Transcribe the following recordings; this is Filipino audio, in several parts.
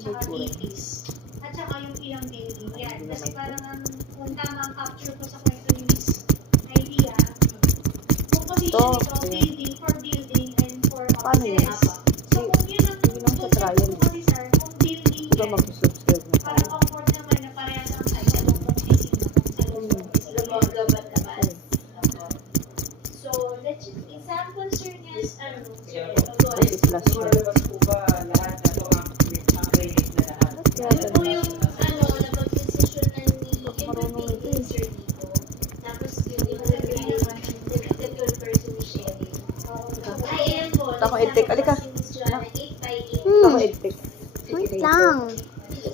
tsaka DPs. At saka yung ilang building. Yan. Kasi parang kung tama ang capture ko sa kwento ni Miss Idea, kung position ito, building for building and for offices. So kung yun ang concept ko kasi sir, kung building yan, parang comfort naman na parehas ang size ng kung building na kung sa loob. So, let's just example sir niya is ano, ito po yung ano, napag-decisionan ni yung sir dito. Tapos yung nag-agree naman the third person ni Sherry. Ay, ayan po. Ako edtech, alika. 8 by 8. Ako edtech. Wait lang.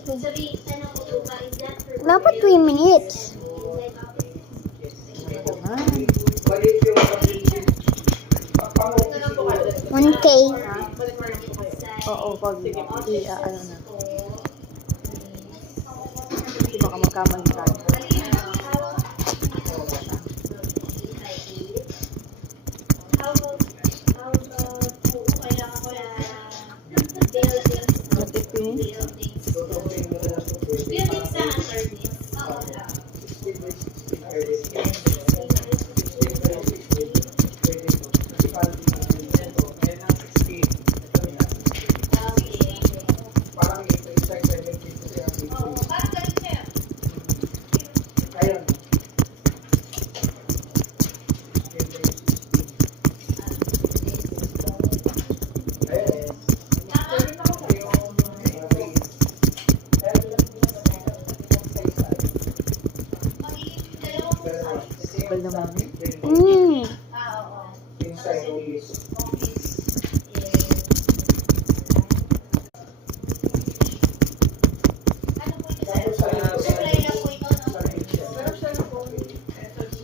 Sabi, ano po ba, is that for Wala pa 3 minutes. 1K. Oo, pag ano na. Hindi baka magkamali tayo.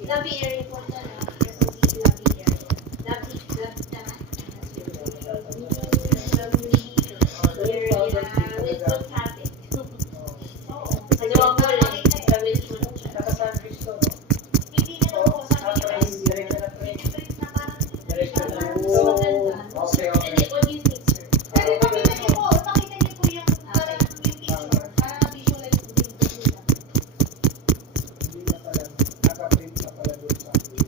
Gabi area po na.